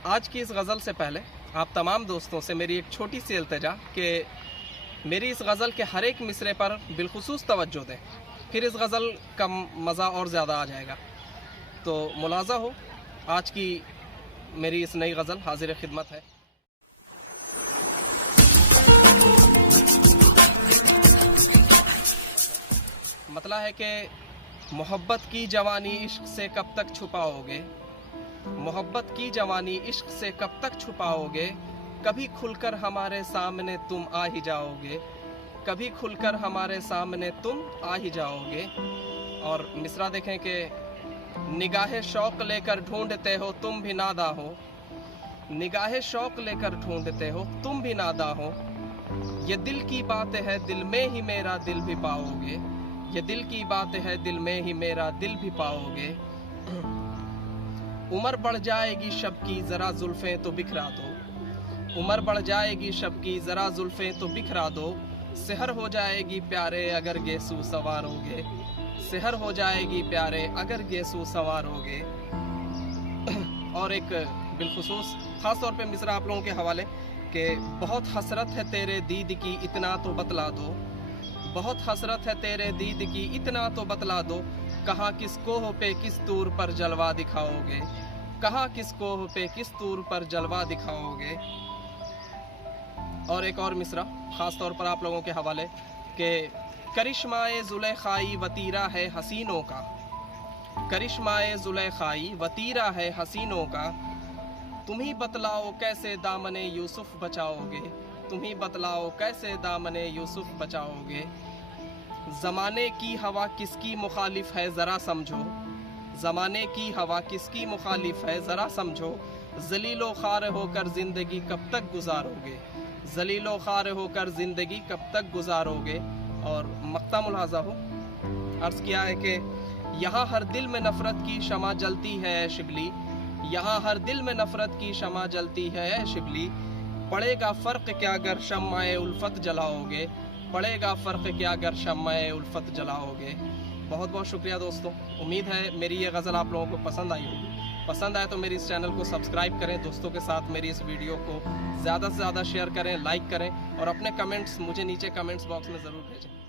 आज की इस गज़ल से पहले आप तमाम दोस्तों से मेरी एक छोटी सी इल्तिजा कि मेरी इस गज़ल के हर एक मिसरे पर बिलखुसूस तवज्जो दें, फिर इस गज़ल का मज़ा और ज़्यादा आ जाएगा। तो मुलाज़ा हो, आज की मेरी इस नई गज़ल हाजिर खिदमत है। मतला है कि मोहब्बत की जवानी इश्क से कब तक छुपाओगे, मोहब्बत की जवानी इश्क से कब तक छुपाओगे, कभी खुलकर हमारे सामने तुम आ ही जाओगे, कभी खुलकर हमारे सामने तुम आ ही जाओगे। और मिसरा देखें कि निगाहे शौक लेकर ढूंढते हो तुम भी नादा हो, निगाहे शौक लेकर ढूंढते हो तुम भी नादा हो, ये दिल की बात है दिल में ही मेरा दिल भी पाओगे, ये दिल की बात है दिल में ही मेरा दिल भी पाओगे। उम्र बढ़ जाएगी शब की जरा जुल्फें तो बिखरा दो, उम्र बढ़ जाएगी शब की जरा जुल्फें तो बिखरा दो, सेहर हो जाएगी प्यारे अगर गेसू सवारोगे, सेहर हो जाएगी प्यारे अगर गेसू सवारोगे। और एक बिलखुसूस खास तौर पे मिसरा आप लोगों के हवाले कि बहुत हसरत है तेरे दीद की इतना तो बतला दो, बहुत हसरत है तेरे दीद की इतना तो बतला दो, कहाँ किस कोह पे किस तूर पर जलवा दिखाओगे, कहाँ किस कोह पे किस तूर पर जलवा दिखाओगे। और एक और मिसरा ख़ास तौर पर आप लोगों के हवाले कि करिश्माए जुलेखाई वतीरा है हसीनों का, करिश्माए जुलेखाई वतीरा है हसीनों का, तुम ही बतलाओ कैसे दामने यूसुफ बचाओगे, तुम ही बतलाओ कैसे दामने यूसुफ बचाओगे। ज़माने की हवा किसकी मुखालिफ है ज़रा समझो, ज़माने की हवा किसकी मुखालिफ है ज़रा समझो, ज़लीलो ख़ार होकर ज़िंदगी कब तक गुजारोगे, ज़लीलो ख़ार होकर ज़िंदगी कब तक गुजारोगे। और मक्ता मुलाज़ा हो, अर्ज़ किया है कि यहाँ हर दिल में नफ़रत की शमा जलती है ऐ शिबली, यहाँ हर दिल में नफ़रत की शमा जलती है ऐ शिबली, पड़ेगा फ़र्क क्या अगर शम्माए उल्फत जलाओगे, पड़ेगा फ़र्क क्या अगर शम्माए उल्फत जलाओगे। बहुत बहुत शुक्रिया दोस्तों, उम्मीद है मेरी ये गज़ल आप लोगों को पसंद आई होगी। पसंद आए तो मेरी इस चैनल को सब्सक्राइब करें, दोस्तों के साथ मेरी इस वीडियो को ज़्यादा से ज़्यादा शेयर करें, लाइक करें और अपने कमेंट्स मुझे नीचे कमेंट्स बॉक्स में ज़रूर भेजें।